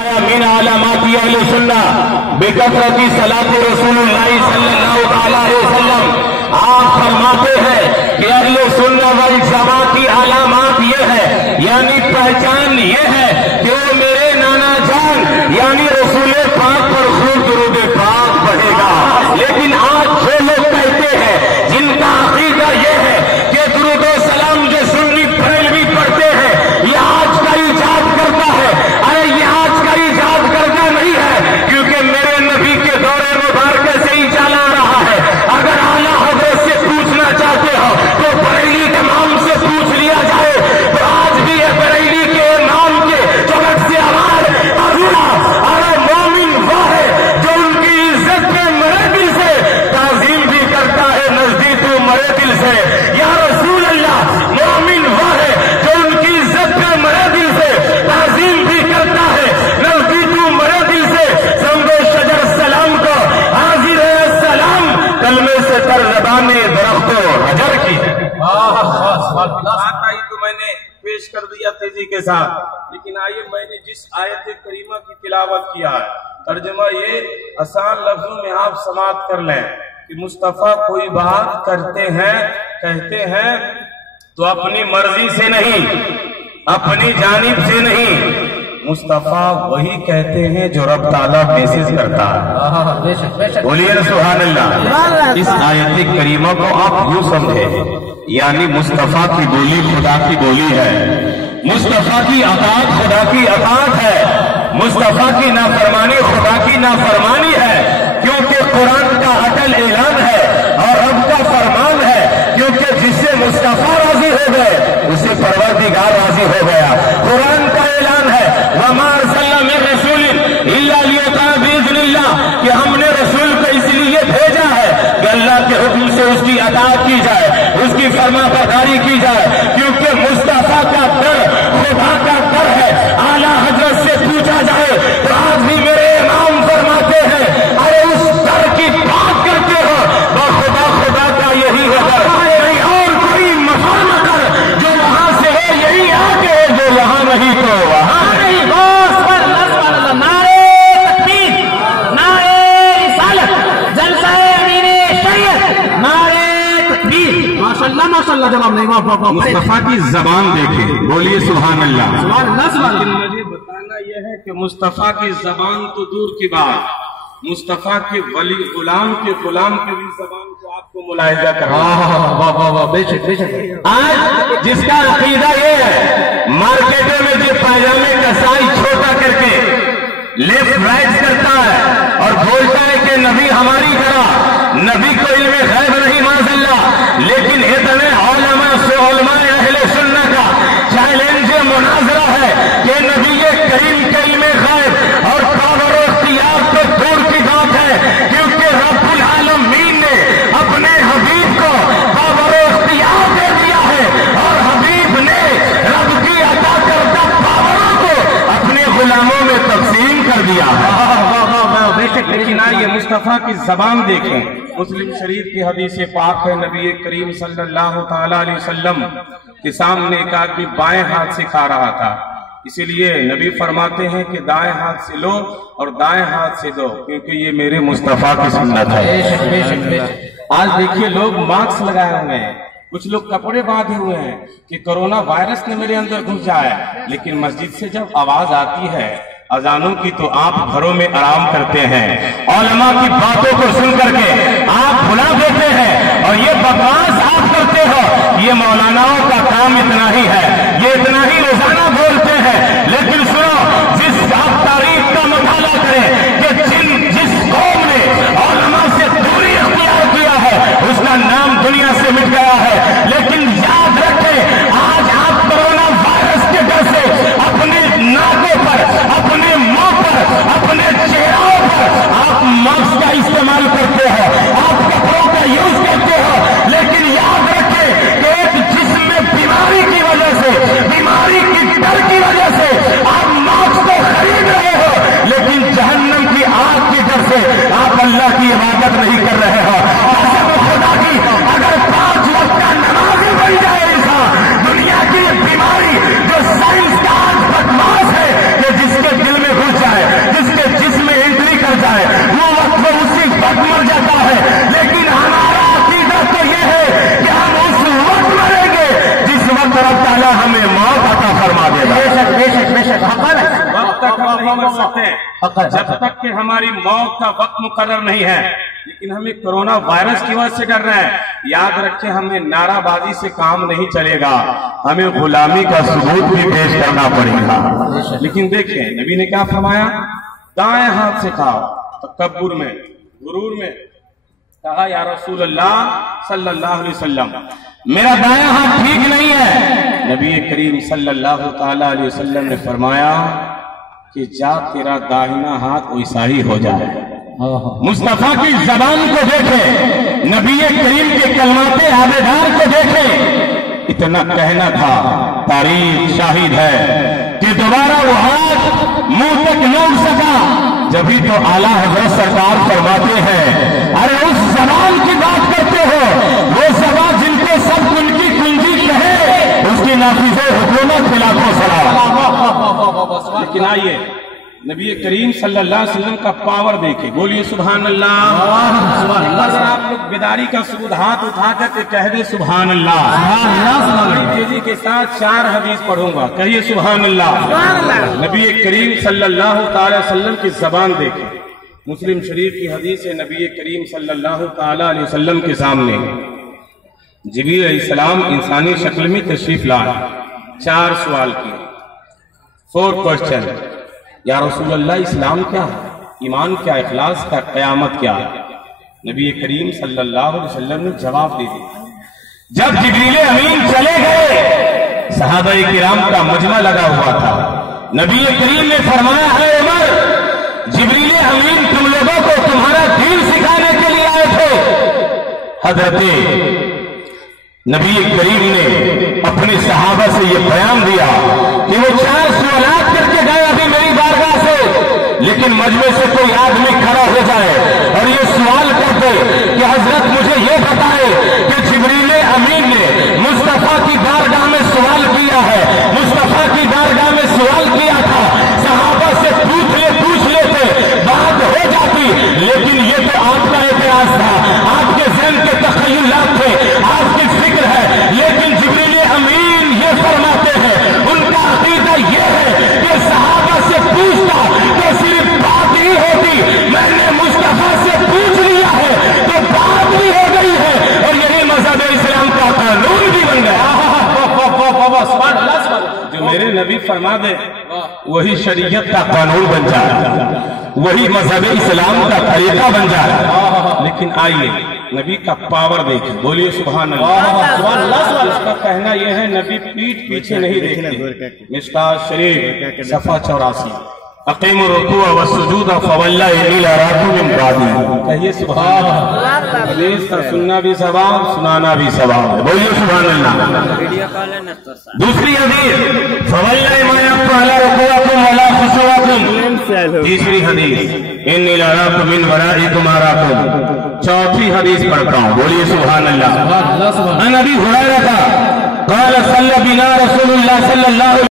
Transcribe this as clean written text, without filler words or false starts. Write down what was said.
من علامات اہل سنہ بکثرت صلاۃ رسول اللہ صلی اللہ علیہ وسلم، آپ فرماتے ہیں کہ اہل سنہ والجماعت کی علامات یہ ہے، یعنی پہچان یہ ہے کہ وہ میرے نانا جان یعنی رسول پاک پر خوب درود پاک پڑھے گا۔ لیکن آج جو لوگ کہتے ہیں جن کا عقیدہ یہ ہے کہ درود و سلام جو سنی بریلوی پڑھتے ہیں یہ آج کا ایجاد کرتا ہے، ارے یہ آج کا ایجاد کرتا نہیں ہے، کیونکہ میرے نبی کے دور مبارکہ سے ہی چلا رہا ہے۔ اگر اعلیٰ حضرت سے پوچھنا چاہتے ہو تو بریلی کے امام سے پوچھ لیا جائے، تو آج بھی یہ بریلی کے امام کے چمک سے آواز ادھورا، ارے مومن وہ ہے جو ان کی عزت میں مرے دل سے تعظیم بھی کرتا ہے، نزدیک مرے دل سے۔ یا رسول اللہ، مومن وہ ہے جو ان کی عزت میں مرے دل سے تعظیم بھی کرتا ہے، نزدیک مرے دل سے۔ سمجھو شجر سلام کو حاضر ہے السلام، کلمے سے تر زبان درخت و حجر کی۔ بات آئی تو میں نے پیش کر دیا تیزی کے ساتھ، لیکن آئیے میں نے جس آیت کریمہ کی تلاوت کیا ہے ترجمہ یہ آسان لفظوں میں آپ سماعت کر لیں کہ مصطفیٰ کوئی بات کرتے ہیں کہتے ہیں تو اپنی مرضی سے نہیں، اپنی جانب سے نہیں، مصطفیٰ وہی کہتے ہیں جو رب تعالیٰ محسوس کرتا ہے۔ بولیے سبحان اللہ۔ اس آیت کریمہ کو آپ یوں سمجھیں، یعنی مصطفیٰ کی بولی خدا کی بولی ہے، مصطفیٰ کی اطاعت خدا کی اطاعت ہے، مصطفیٰ کی نافرمانی خدا کی نافرمانی ہے، کیونکہ قرآن کا اٹل اعلان ہے اور رب کا فرمان ہے، کیونکہ جس سے مصطفیٰ راضی ہو گئے اسے پروردگار راضی ہو گیا۔ قرآن کا اعلان ہے وَمَا أَرْسَلْنَا مِن رَّسُولٍ إِلَّا لِيُطَاعَ بِإِذْنِ اللَّهِ، کہ ہم نے رسول کو اس لیے بھیجا ہے کہ اللہ کے حکم سے اس کی اطاعت کی جائے، اس کی فرما برداری کی جائے، کیونکہ مصطفیٰ کا در خدا کا در ہے۔ اعلیٰ حضرت سے پوچھا جائے تو آج بھی میرے امام فرماتے ہیں ارے اس در کی بات کرتے ہو وہ خدا خدا کا یہی ہے در، نہیں اور کوئی مفر نہ کر، جو وہاں سے ہے یہی آگے ہے، جو یہاں نہیں تو وہاں نہیں۔ مصطفیٰ کی زبان دیکھیں، بولیے سبحان اللہ۔ لیکن مجھے بتانا یہ ہے کہ مصطفیٰ کی زبان تو دور کی بات، مصطفیٰ کے ولی غلام کے بھی زبان کو آپ کو ملاحظہ کرنا۔ آج جس کا عقیدہ یہ ہے مارکیٹوں میں جو پائجامے کا سائز چھوٹا کر کے لیفٹ رائٹ کرتا ہے اور بولتا ہے کہ نبی ہماری طرح، نبی کو علم غیب نہیں معاذ اللہ، لیکن اتنے علماء سے علماء اہل سنہ کا چیلنج مناظرہ ہے کہ نبی کریم کے علم غیب اور پاور و اختیار تو دور کی بات ہے، کیونکہ رب العالمین نے اپنے حبیب کو پاور و اختیار دے دیا ہے اور حبیب نے رب کی عطا کردہ پاوروں کو اپنے غلاموں میں تقسیم کر دیا ہے۔ لیکن آئیے مصطفیٰ کی زبان دیکھیں، مسلم شریف کی حدیث پاک ہے، نبی کریم صلی اللہ تعالی علیہ وسلم کے سامنے ایک آدمی بائیں ہاتھ سے کھا رہا تھا، اسی لیے نبی فرماتے ہیں کہ دائیں ہاتھ سے لو اور دائیں ہاتھ سے دو، کیونکہ یہ میرے مصطفیٰ کی سنت ہے۔ آج دیکھیے لوگ ماسک لگائے ہوئے ہیں، کچھ لوگ کپڑے باندھے ہوئے ہیں کہ کرونا وائرس نے میرے اندر گھس جائے، لیکن مسجد سے جب آواز آتی ہے اذانوں کی تو آپ گھروں میں آرام کرتے ہیں، علماء کی باتوں کو سن کر کے آپ بھلا دیتے ہیں اور یہ بکواس آپ کرتے ہو۔ یہ مولاناؤں کا کام اتنا ہی ہے، یہ اتنا ہی روزانہ بولتے ہیں، لیکن سنو جس آپ تاریخ کا مطالعہ کریں کہ جس قوم نے علماء سے دوری اختیار کیا ہے اس کا نام دنیا سے مٹ گیا ہے۔ لیکن یاد رکھیں آج آپ کرونا وائرس کے ڈر سے اپنے ناکوں پر، اپنے منہ پر، اپنے چہروں پر آپ ماسک کا استعمال کرتے ہو، آپ کپڑوں کا یوز کرتے ہو، لیکن یاد رکھیں کہ ایک جسم میں بیماری کی وجہ سے، بیماری کی ڈر نہیں مر سکتے جب تک کہ ہماری موت کا وقت مقرر نہیں ہے، لیکن ہمیں کرونا وائرس کی وجہ سے ڈر رہا ہے۔ یاد رکھیں ہمیں نعرہ بازی سے کام نہیں چلے گا، ہمیں غلامی کا ثبوت بھی پیش کرنا پڑے گا۔ لیکن دیکھیں نبی نے کیا فرمایا، دائیں ہاتھ سے کھاؤ، تکبر میں غرور میں کہا یا رسول اللہ صلی اللہ علیہ وسلم میرا دائیں ہاتھ ٹھیک نہیں ہے۔ نبی کریم صلی اللہ تعالی علیہ وسلم نے فرمایا کہ جا تیرا داہنا ہاتھ ویسا ہی ہو جائے۔ مصطفیٰ کی زبان کو دیکھیں، نبی کریم کے کلمات آبدار کو دیکھیں، اتنا کہنا تھا، تاریخ شاہد ہے کہ دوبارہ وہ ہاتھ منہ تک نہ اٹھ سکا۔ جبھی تو اعلیٰ حضرت سرکار فرماتے ہیں ارے اس زبان کی بات کرتے ہو، وہ زبان جن کے سب ان کی کنجی کہے، اس کی نافذ حکومت خلافوں سلام۔ لیکن آئیے نبی کریم صلی اللہ علیہ وسلم کا پاور دیکھیں، بولیے سبحان اللہ۔ اگر آپ لوگ بیداری کا ثبوت ہاتھ اٹھا کر کے کہہ دیں سبحان اللہ، تیزی کے ساتھ 4 حدیث پڑھوں گا، کہیے سبحان اللہ۔ نبی کریم صلی اللہ تعالی وسلم کی زبان دیکھیں، مسلم شریف کی حدیث ہے، نبی کریم صلی اللہ تعالی علیہ وسلم کے سامنے جبریل علیہ السلام انسانی شکل میں تشریف لائے، 4 سوال کیے، 4 کوسچن۔ یا رسول اللہ اسلام کیا ہے، ایمان کیا، اخلاص کیا، قیامت کیا ہے؟ نبی کریم صلی اللہ علیہ وسلم نے جواب دے دیا۔ جب جبریل امین چلے گئے، صحابہ کرام کا مجمع لگا ہوا تھا، نبی کریم نے فرمایا ہے عمر، جبریل امین تم لوگوں کو تمہارا دین سکھانے کے لیے آئے تھے۔ حضرت نبی کریم نے اپنے صحابہ سے یہ بیان دیا کہ وہ 4 سوالات کر کے گئے ابھی میری بارگاہ سے، لیکن مجمع سے کوئی آدمی کھڑا ہو جائے اور یہ سوال کر دے کہ حضرت مجھے یہ بتائے کہ جبریل امین نے مصطفیٰ کی بارگاہ میں سوال کیا ہے، مصطفیٰ کی بارگاہ میں سوال کیا تھا، صحابہ سے پوچھ لیتے بات ہو جاتی، لیکن یہ تو آپ کا اعتراض تھا، آپ کے ذہن کے تخیلات تھے، آپ کی فکر ہے، لیکن جبریل امین یہ فرماتے ہیں، ان کا عقیدہ یہ ہے کہ صحابہ سے پوچھتا تو صرف بات ہی ہوتی، میں نے مصطفیٰ سے پوچھ لیا ہے تو بات بھی ہو گئی ہے، اور یہی مذہب اسلام کا قانون بھی بن گیا۔ جو میرے نبی فرما دے وہی شریعت کا قانون بن جائے، وہی مذہب اسلام کا طریقہ بن جائے۔ لیکن آئیے نبی کا پاور دیکھیں، بولیے سبحان اللہ۔ اس کا کہنا یہ ہے نبی پیٹھ پیچھے نہیں دیکھتے۔ مشکات شریف صفحہ 84، اقیموا الرکوع والسجود فواللہ انی لاراکم من بعدی، کہیے سبحان اللہ۔ حدیث کا سننا بھی ثواب، سنانا بھی ثواب ہے، بولیے سبحان اللہ۔ دوسری حدیث فواللہ ما یخفی علی رکوعکم ولا خشوعکم، تیسری حدیث انی لاراکم من ورائکم اراکم، چوتھی حدیث پڑھتا ہوں، بولیے سبحان اللہ۔ عن ابی ہریرہ قال صلی بنا رسول اللہ صلی اللہ علیہ